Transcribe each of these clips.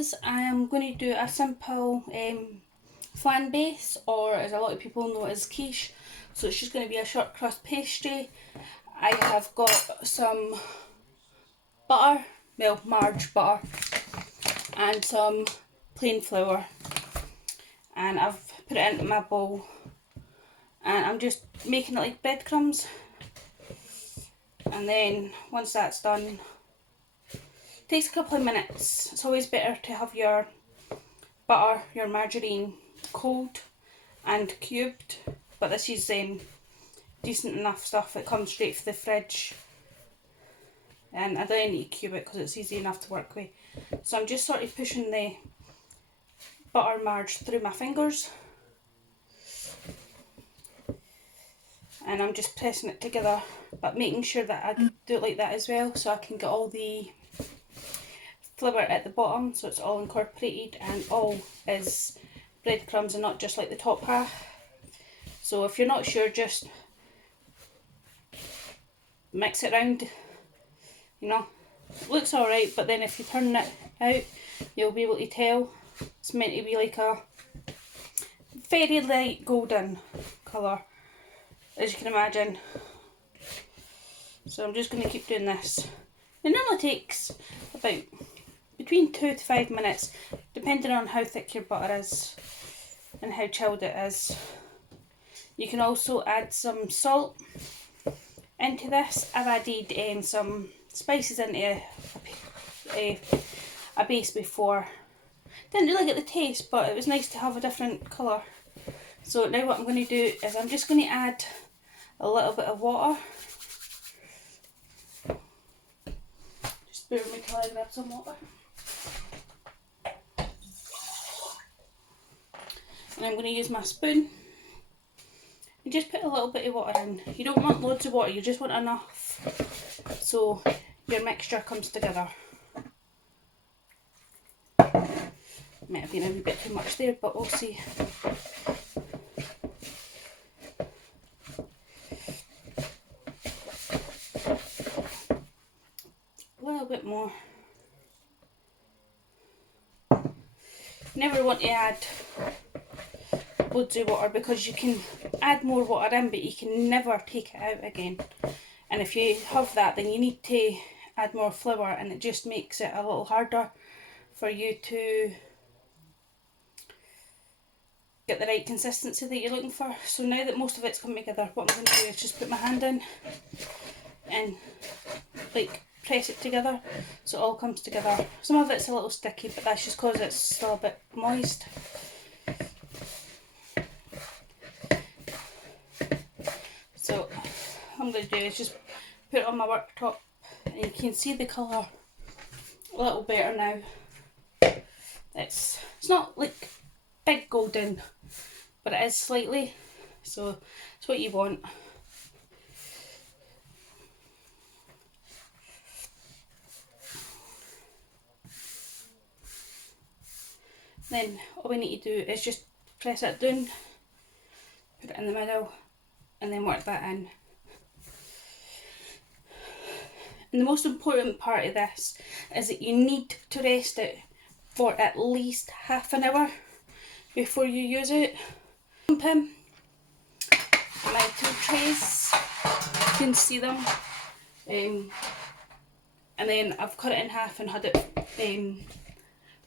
guys, I am going to do a simple flan base, or as a lot of people know it as quiche. So it's just going to be a short crust pastry. I have got some butter, well, marge butter, and some plain flour, and I've put it into my bowl, and I'm just making it like breadcrumbs. And then once that's done, it takes a couple of minutes. It's always better to have your butter, your margarine, cold and cubed, but this is decent enough stuff. It comes straight from the fridge, and I don't need to cube it because it's easy enough to work with. So I'm just sort of pushing the butter marge through my fingers, and I'm just pressing it together, but making sure that I do it like that as well, so I can get all the flour at the bottom, so it's all incorporated and all is breadcrumbs and not just like the top half. So if you're not sure, just mix it around, you know. It looks alright, but then if you turn it out, you'll be able to tell. It's meant to be like a very light golden colour, as you can imagine. So I'm just going to keep doing this. It normally takes about between 2 to 5 minutes, depending on how thick your butter is and how chilled it is. You can also add some salt into this. I've added some spices into a base before. Didn't really get the taste, but it was nice to have a different colour. So now what I'm going to do is I'm just going to add a little bit of water. Just bear with me till I grab some water. And I'm going to use my spoon and just put a little bit of water in. You don't want loads of water, you just want enough so your mixture comes together. Might have been a wee bit too much there, but we'll see. A little bit more. You never want to add loads of water because you can add more water in, but you can never take it out again. And if you have that, then you need to add more flour, and it just makes it a little harder for you to get the right consistency that you're looking for. So now that most of it's come together, what I'm going to do is just put my hand in and like press it together so it all comes together. Some of it's a little sticky, but that's just because it's still a bit moist. So what I'm going to do is just put it on my worktop, and you can see the colour a little better now. It's not like big golden, but it is slightly, so it's what you want. Then all we need to do is just press it down, put it in the middle, and then work that in. And the most important part of this is that you need to rest it for at least half an hour before you use it. Pin my 2 trays, you can see them, and then I've cut it in half and had it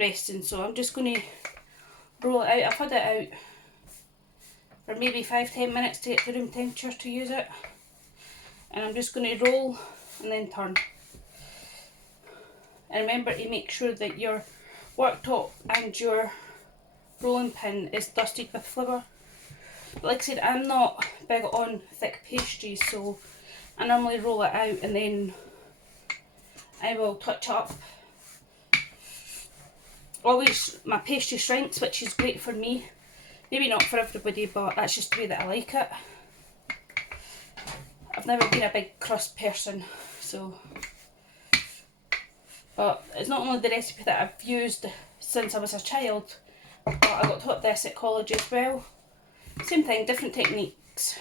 resting. So I'm just going to roll it out. I've had it out for maybe 5-10 minutes to get to room temperature to use it, and I'm just going to roll and then turn. And remember to make sure that your worktop and your rolling pin is dusted with flour. But like I said, I'm not big on thick pastries, so I normally roll it out and then I will touch up. Always my pastry shrinks, which is great for me. Maybe not for everybody, but that's just the way that I like it. I've never been a big crust person, so. But it's not only the recipe that I've used since I was a child, but I got taught this at college as well. Same thing, different techniques,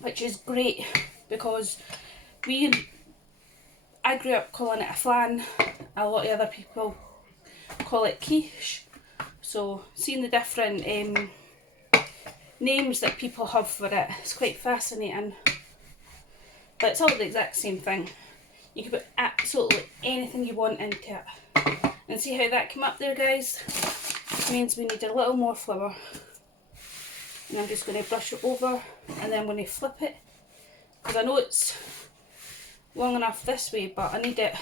which is great because I grew up calling it a flan, a lot of other people call it quiche. So seeing the different names that people have for it, it's quite fascinating. But it's all the exact same thing. You can put absolutely anything you want into it. And see how that came up there, guys? It means we need a little more flour. And I'm just going to brush it over, and then I'm going to flip it, because I know it's long enough this way, but I need it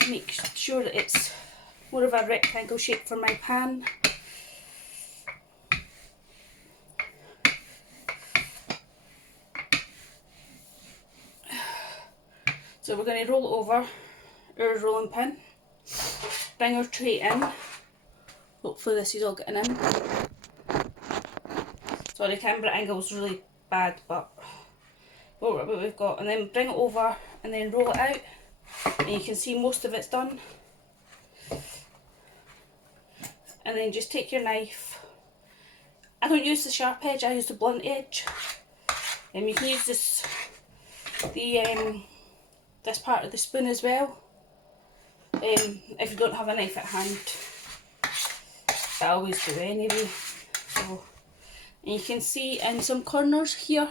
to make sure that it's more of a rectangle shape for my pan. So we're going to roll it over our rolling pin, bring our tray in. Hopefully this is all getting in. Sorry, camera angle's really bad, but what we've got, and then bring it over and then roll it out, and you can see most of it's done. And then just take your knife. I don't use the sharp edge, I use the blunt edge. And you can use this part of the spoon as well, if you don't have a knife at hand. I always do anyway. So, and you can see in some corners here,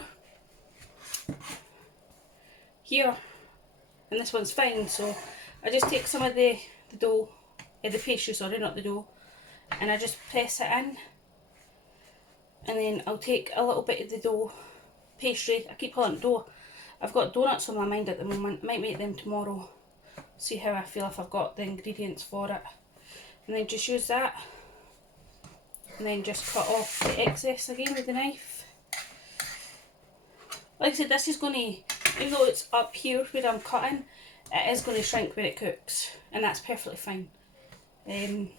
and this one's fine. So I just take some of the dough, the pastry, sorry, not the dough, and I just press it in, and then I'll take a little bit of the dough, pastry, I keep calling it dough. I've got donuts on my mind at the moment, I might make them tomorrow, see how I feel if I've got the ingredients for it. And then just use that, and then just cut off the excess again with the knife. Like I said, this is going to, even though it's up here where I'm cutting, it is going to shrink when it cooks, and that's perfectly fine. It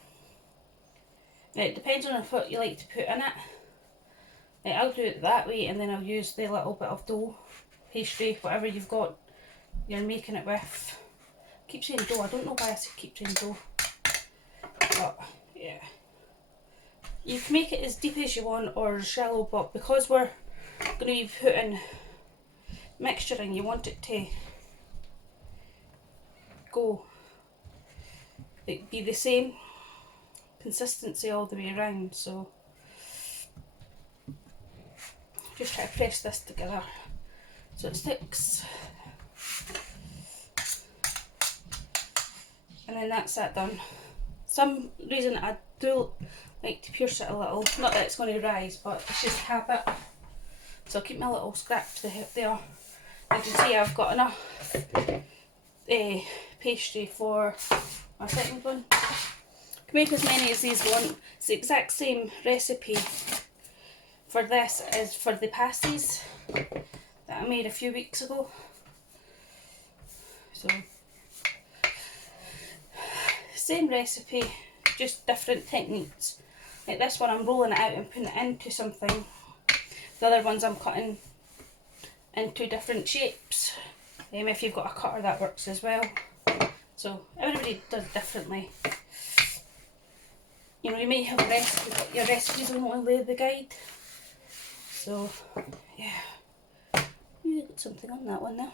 depends on what you like to put in it. I'll do it that way, and then I'll use the little bit of dough, pastry, whatever you've got you're making it with. I keep saying dough, I don't know why I keep saying dough, but yeah. You can make it as deep as you want or shallow, but because we're going to be putting mixture in, you want it to go, like, be the same consistency all the way around. So just try to press this together so it sticks, and then that's that done. Some reason I do like to pierce it a little, not that it's going to rise, but it's just habit. So I'll keep my little scraps there. You can see I've got enough pastry for my second one. You can make as many as these want. It's the exact same recipe for this as for the pasties that I made a few weeks ago. So same recipe, just different techniques. Like this one I'm rolling it out and putting it into something. The other ones I'm cutting into different shapes. If you've got a cutter, that works as well. So everybody does differently. You know, you might have a recipe, but your recipes will only the guide. So yeah, you got something on that one now.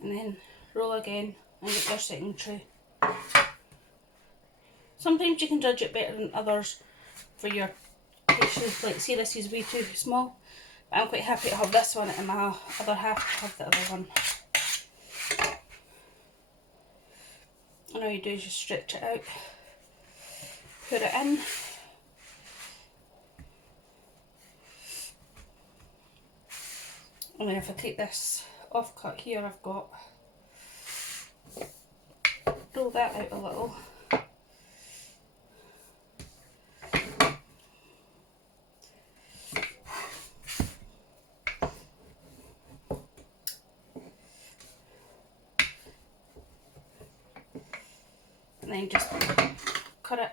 And then roll again and get your second tray. Sometimes you can judge it better than others for your pastries. Like, see, this is way too small, but I'm quite happy to have this one, and my other half to have the other one. And all you do is just stretch it out, put it in, and then if I take this off cut here, I've got, roll that out a little, and then just cut it.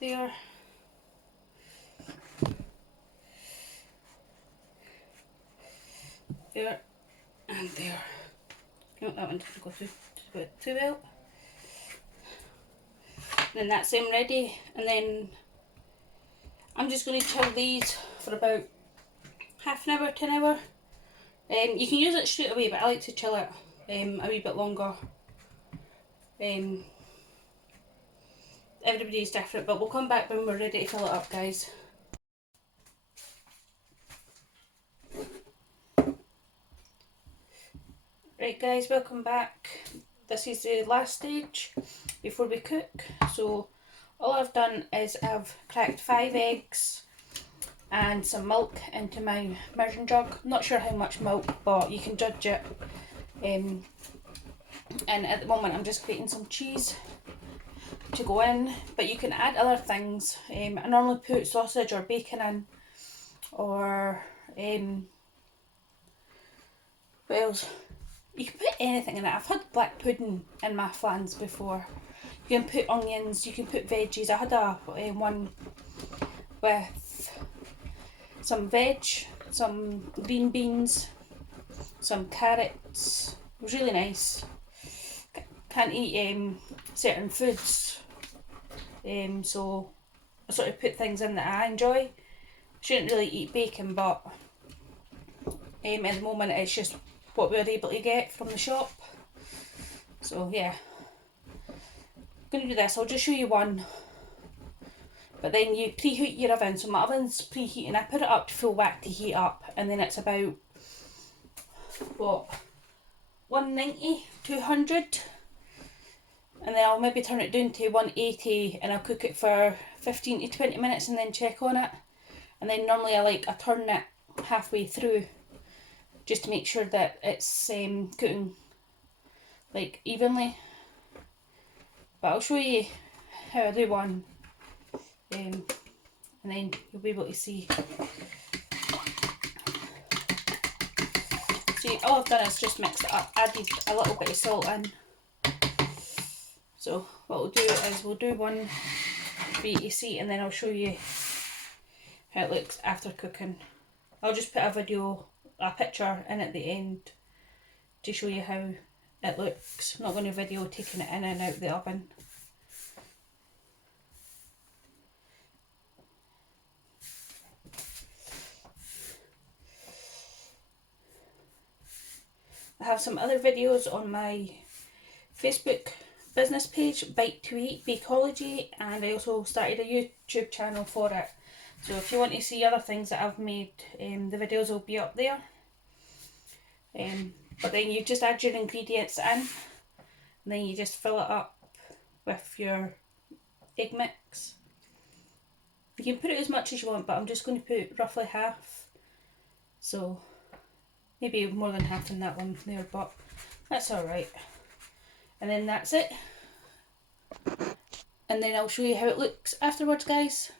There. There and there. No, that one didn't go through too well. And then that's them ready, and then I'm just going to chill these for about half an hour to an hour. You can use it straight away, but I like to chill it a wee bit longer. Everybody's different, but we'll come back when we're ready to fill it up, guys. Right guys, welcome back. This is the last stage before we cook. So all I've done is I've cracked 5 eggs and some milk into my immersion jug. Not sure how much milk, but you can judge it. And at the moment I'm just grating some cheese to go in, but you can add other things. I normally put sausage or bacon in, or what else? You can put anything in it. I've had black pudding in my flans before. You can put onions, you can put veggies. I had a one with some veg, some green beans, some carrots. It was really nice. Can't eat certain foods, so I sort of put things in that I enjoy. Shouldn't really eat bacon, but at the moment it's just what we were able to get from the shop. So yeah, I'm going to do this. I'll just show you one, but then you preheat your oven. So my oven's preheating. I put it up to full whack to heat up, and then it's about what, 190, 200, and then I'll maybe turn it down to 180 and I'll cook it for 15 to 20 minutes and then check on it. And then normally I turn it halfway through just to make sure that it's cooking like evenly. But I'll show you how I do one, and then you'll be able to see. See, all I've done is just mix it up, added a little bit of salt in. So what we'll do is we'll do one for you to see, and then I'll show you how it looks after cooking. I'll just put a picture in at the end to show you how it looks. I'm not going to video taking it in and out the oven. I have some other videos on my Facebook business page, Bite to Eat Bakeology, and I also started a YouTube channel for it. So if you want to see other things that I've made, the videos will be up there. But then you just add your ingredients in, and then you just fill it up with your egg mix. You can put it as much as you want, but I'm just going to put roughly half. So maybe more than half in that one there, but that's alright. And then that's it. And then I'll show you how it looks afterwards, guys.